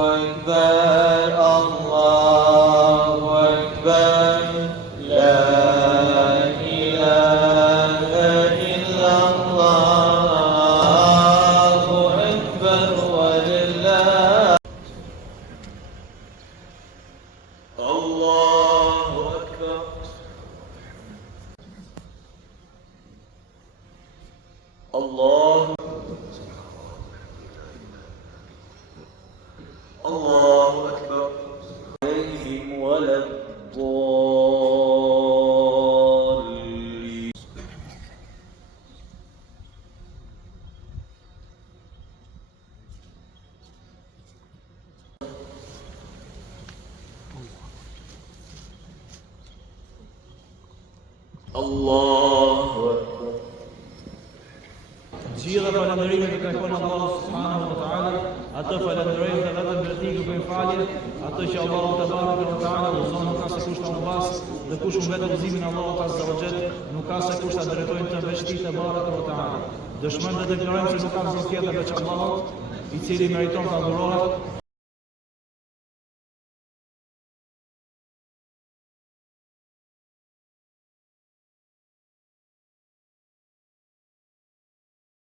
أكبر الله أكبر لا إله إلا الله أكبر ولله الله أكبر الله أكبر عليهم ولا الضالين الله أكبر Gjitha falënderimet i kërkojnë Allahu subhanahu wa taala, atë falënderojmë dhe vetëm për ti kërkojmë falje, atë që Allahu te bareke ve taala uzon nuk ka se kush ta humbas, dhe kush humbet udhëzimin e Allahut azza wa jall, nuk ka se kush ta drejtojnë të veçti te bareke ve taala. Dëshmojmë dhe deklarojmë se nuk ka zot tjetër veç Allahut, i cili meriton të adhurohet.